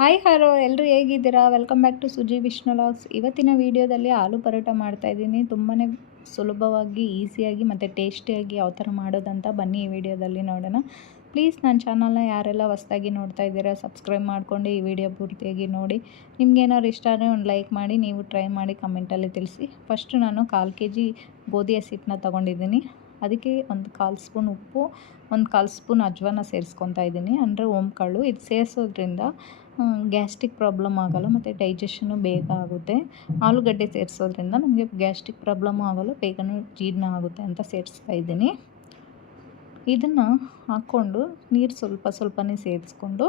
Hi hello ಎಲ್ಲರೂ ಹೇಗಿದ್ದೀರಾ? Welcome back to Suji Vishnu logs. ಇವತ್ತಿನ ವೀಡಿಯೋದಲ್ಲಿ ಆಲೂ ಪರೋಟ ಮಾಡ್ತಾಯಿದ್ದೀನಿ. ತುಂಬಾ ಸುಲಭವಾಗಿ, ಈಸಿಯಾಗಿ ಮತ್ತು ಟೇಸ್ಟಿಯಾಗಿ ಯಾವ ಥರ ಮಾಡೋದಂತ ಬನ್ನಿ ಈ ವಿಡಿಯೋದಲ್ಲಿ ನೋಡೋಣ. ಪ್ಲೀಸ್ ನನ್ನ ಚಾನಲ್ನ ಯಾರೆಲ್ಲ ಹೊಸ್ದಾಗಿ ನೋಡ್ತಾ ಇದ್ದೀರಾ ಸಬ್ಸ್ಕ್ರೈಬ್ ಮಾಡ್ಕೊಂಡು ಈ ವಿಡಿಯೋ ಪೂರ್ತಿಯಾಗಿ ನೋಡಿ. ನಿಮ್ಗೇನಾದ್ರು ಇಷ್ಟ ಆದರೆ ಒಂದು ಲೈಕ್ ಮಾಡಿ, ನೀವು ಟ್ರೈ ಮಾಡಿ ಕಮೆಂಟಲ್ಲಿ ತಿಳಿಸಿ. ಫಸ್ಟು ನಾನು 1/4 kg ಗೋಧಿ ಹಸಿಟ್ಟನ್ನ ತೊಗೊಂಡಿದ್ದೀನಿ. ಅದಕ್ಕೆ ಒಂದು 1/4 ಸ್ಪೂನ್ ಉಪ್ಪು, ಒಂದು 1/4 ಸ್ಪೂನ್ ಅಜ್ವಾನ ಸೇರಿಸ್ಕೊತಾ ಇದ್ದೀನಿ, ಅಂದರೆ ಓಂಕಾಳು. ಇದು ಸೇರಿಸೋದ್ರಿಂದ ಗ್ಯಾಸ್ಟ್ರಿಕ್ ಪ್ರಾಬ್ಲಮ್ ಆಗೋಲ್ಲ ಮತ್ತು ಡೈಜೆಷನು ಬೇಗ ಆಗುತ್ತೆ. ಆಲೂಗಡ್ಡೆ ಸೇರಿಸೋದ್ರಿಂದ ನಮಗೆ ಗ್ಯಾಸ್ಟ್ರಿಕ್ ಪ್ರಾಬ್ಲಮ್ಮು ಆಗೋಲ್ಲ, ಬೇಗನೂ ಜೀರ್ಣ ಆಗುತ್ತೆ ಅಂತ ಸೇರಿಸ್ತಾ ಇದ್ದೀನಿ. ಇದನ್ನು ಹಾಕ್ಕೊಂಡು ನೀರು ಸ್ವಲ್ಪ ಸ್ವಲ್ಪನೇ ಸೇರಿಸ್ಕೊಂಡು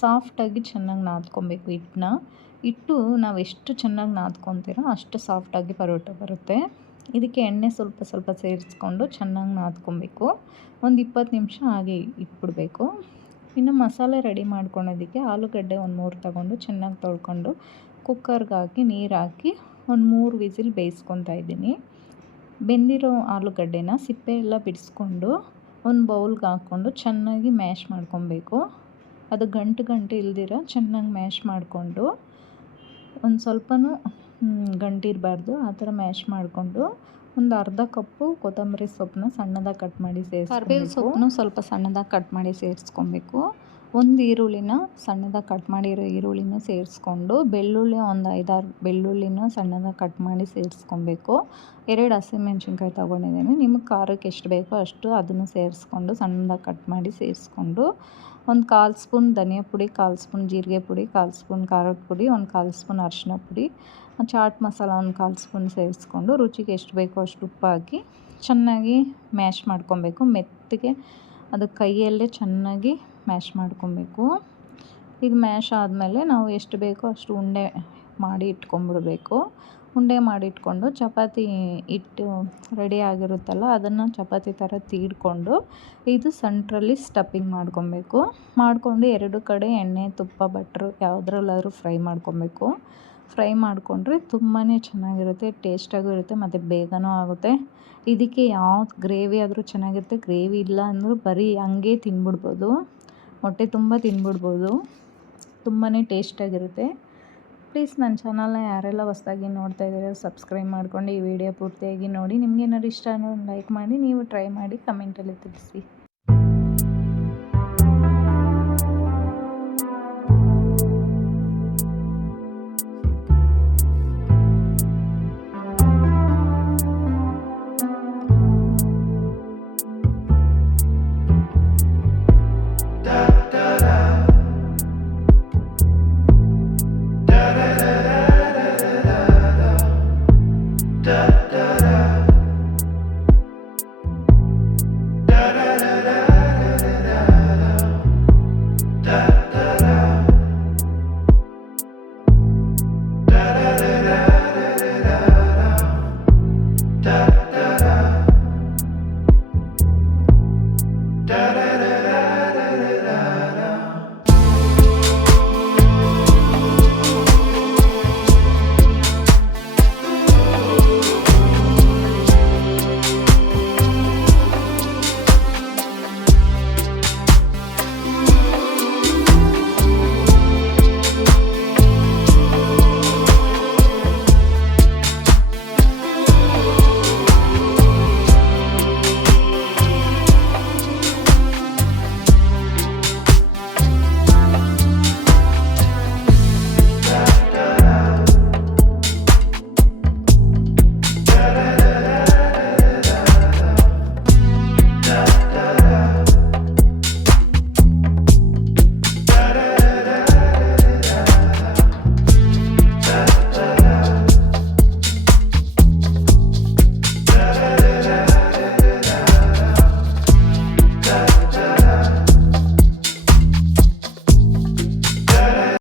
ಸಾಫ್ಟಾಗಿ ಚೆನ್ನಾಗಿ ನಾದ್ಕೊಬೇಕು ಹಿಟ್ಟು ನಾವು ಎಷ್ಟು ಚೆನ್ನಾಗಿ ನಾದ್ಕೊತೀರೋ ಅಷ್ಟು ಸಾಫ್ಟಾಗಿ ಪರೋಟ ಬರುತ್ತೆ. ಇದಕ್ಕೆ ಎಣ್ಣೆ ಸ್ವಲ್ಪ ಸ್ವಲ್ಪ ಸೇರಿಸ್ಕೊಂಡು ಚೆನ್ನಾಗಿ ನಾದ್ಕೊಬೇಕು. ಒಂದು 20 ನಿಮಿಷ ಹಾಗೆ ಇಟ್ಬಿಡಬೇಕು. ಇನ್ನು ಮಸಾಲೆ ರೆಡಿ ಮಾಡ್ಕೊಳೋದಕ್ಕೆ ಆಲೂಗಡ್ಡೆ ಒಂದು 3 ತೊಗೊಂಡು ಚೆನ್ನಾಗಿ ತೊಳ್ಕೊಂಡು ಕುಕ್ಕರ್ಗೆ ಹಾಕಿ ನೀರು ಹಾಕಿ ಒಂದು 3 ವಿಸಿಲ್ ಬೇಯಿಸ್ಕೊತಾ ಇದ್ದೀನಿ. ಬೆಂದಿರೋ ಆಲೂಗಡ್ಡೆನ ಸಿಪ್ಪೆ ಎಲ್ಲ ಬಿಡಿಸ್ಕೊಂಡು ಒಂದು ಬೌಲ್ಗೆ ಹಾಕ್ಕೊಂಡು ಚೆನ್ನಾಗಿ ಮ್ಯಾಶ್ ಮಾಡ್ಕೊಬೇಕು. ಅದು ಗಂಟು ಇಲ್ದಿರ ಚೆನ್ನಾಗಿ ಮ್ಯಾಶ್ ಮಾಡಿಕೊಂಡು, ಒಂದು ಸ್ವಲ್ಪನೂ ಗಂಟಿರಬಾರ್ದು ಆ ಥರ ಮ್ಯಾಶ್ ಮಾಡಿಕೊಂಡು, ಒಂದು ಅರ್ಧ ಕಪ್ಪು ಕೊತ್ತಂಬರಿ ಸೊಪ್ಪನ್ನ ಸಣ್ಣದಾಗಿ ಕಟ್ ಮಾಡಿ ಕರಿಬೇವು ಸೊಪ್ಪನ್ನು ಸ್ವಲ್ಪ ಸಣ್ಣದಾಗಿ ಕಟ್ ಮಾಡಿ ಸೇರಿಸ್ಕೊಬೇಕು. ಒಂದು ಈರುಳ್ಳಿನ ಸಣ್ಣದಾಗಿ ಕಟ್ ಮಾಡಿರೋ ಈರುಳ್ಳಿನ ಸೇರಿಸ್ಕೊಂಡು, ಬೆಳ್ಳುಳ್ಳಿ ಒಂದು 5-6 ಬೆಳ್ಳುಳ್ಳಿನ ಸಣ್ಣದಾಗಿ ಕಟ್ ಮಾಡಿ ಸೇರಿಸ್ಕೊಬೇಕು. 2 ಹಸಿಮೆಣ್ಸಿನ್ಕಾಯಿ ತೊಗೊಂಡಿದ್ದೀನಿ. ನಿಮಗೆ ಖಾರಕ್ಕೆ ಎಷ್ಟು ಬೇಕೋ ಅಷ್ಟು ಅದನ್ನು ಸೇರಿಸ್ಕೊಂಡು ಸಣ್ಣದಾಗಿ ಕಟ್ ಮಾಡಿ ಸೇರಿಸ್ಕೊಂಡು, ಒಂದು 1/4 ಸ್ಪೂನ್ ಧನಿಯಾ ಪುಡಿ, 1/4 ಸ್ಪೂನ್ ಜೀರಿಗೆ ಪುಡಿ, 1/4 ಸ್ಪೂನ್ ಖಾರದ ಪುಡಿ, ಒಂದು 1/4 ಸ್ಪೂನ್ ಅರಿಶಿನ ಪುಡಿ, ಚಾಟ್ ಮಸಾಲ ಒಂದು 1/4 ಸ್ಪೂನ್ ಸೇರಿಸ್ಕೊಂಡು, ರುಚಿಗೆ ಎಷ್ಟು ಬೇಕೋ ಅಷ್ಟು ಉಪ್ಪು ಹಾಕಿ ಚೆನ್ನಾಗಿ ಮ್ಯಾಶ್ ಮಾಡ್ಕೊಬೇಕು. ಮೆತ್ತಗೆ ಅದು ಕೈಯಲ್ಲೇ ಚೆನ್ನಾಗಿ ಮ್ಯಾಶ್ ಮಾಡ್ಕೊಬೇಕು. ಇದು ಮ್ಯಾಶ್ ಆದಮೇಲೆ ನಾವು ಎಷ್ಟು ಬೇಕೋ ಅಷ್ಟು ಉಂಡೆ ಮಾಡಿ ಇಟ್ಕೊಂಡ್ಬಿಡ್ಬೇಕು. ಉಂಡೆ ಮಾಡಿ ಇಟ್ಕೊಂಡು ಚಪಾತಿ ಹಿಟ್ಟು ರೆಡಿ ಆಗಿರುತ್ತಲ್ಲ ಅದನ್ನು ಚಪಾತಿ ಥರ ತೀಡ್ಕೊಂಡು ಇದು ಸೆಂಟ್ರಲ್ಲಿ ಸ್ಟಫಿಂಗ್ ಮಾಡ್ಕೊಬೇಕು. ಮಾಡಿಕೊಂಡು 2 ಕಡೆ ಎಣ್ಣೆ, ತುಪ್ಪ, ಬಟ್ರು ಯಾವುದ್ರಲ್ಲಾದ್ರೂ ಫ್ರೈ ಮಾಡ್ಕೊಬೇಕು. ಫ್ರೈ ಮಾಡಿಕೊಂಡ್ರೆ ತುಂಬಾ ಚೆನ್ನಾಗಿರುತ್ತೆ, ಟೇಸ್ಟಾಗೂ ಇರುತ್ತೆ ಮತ್ತು ಬೇಗನೂ ಆಗುತ್ತೆ. ಇದಕ್ಕೆ ಯಾವ್ದು ಗ್ರೇವಿ ಆದರೂ ಚೆನ್ನಾಗಿರುತ್ತೆ. ಗ್ರೇವಿ ಇಲ್ಲ ಅಂದರೂ ಬರೀ ಹಂಗೆ ತಿಂದ್ಬಿಡ್ಬೋದು, ಹೊಟ್ಟೆ ತುಂಬ ತಿಂದ್ಬಿಡ್ಬೋದು. ತುಂಬಾ ಟೇಸ್ಟಾಗಿರುತ್ತೆ. ಪ್ಲೀಸ್ ನನ್ನ ಚಾನಲ್ನ ಯಾರೆಲ್ಲ ಹೊಸ್ದಾಗಿ ನೋಡ್ತಾ ಇದ್ದೀರೋ ಸಬ್ಸ್ಕ್ರೈಬ್ ಮಾಡ್ಕೊಂಡು ಈ ವಿಡಿಯೋ ಪೂರ್ತಿಯಾಗಿ ನೋಡಿ. ನಿಮ್ಗೇನಾದ್ರು ಇಷ್ಟ ಅಂದರೆ ಒಂದು ಲೈಕ್ ಮಾಡಿ, ನೀವು ಟ್ರೈ ಮಾಡಿ ಕಮೆಂಟಲ್ಲಿ ತಿಳಿಸಿ.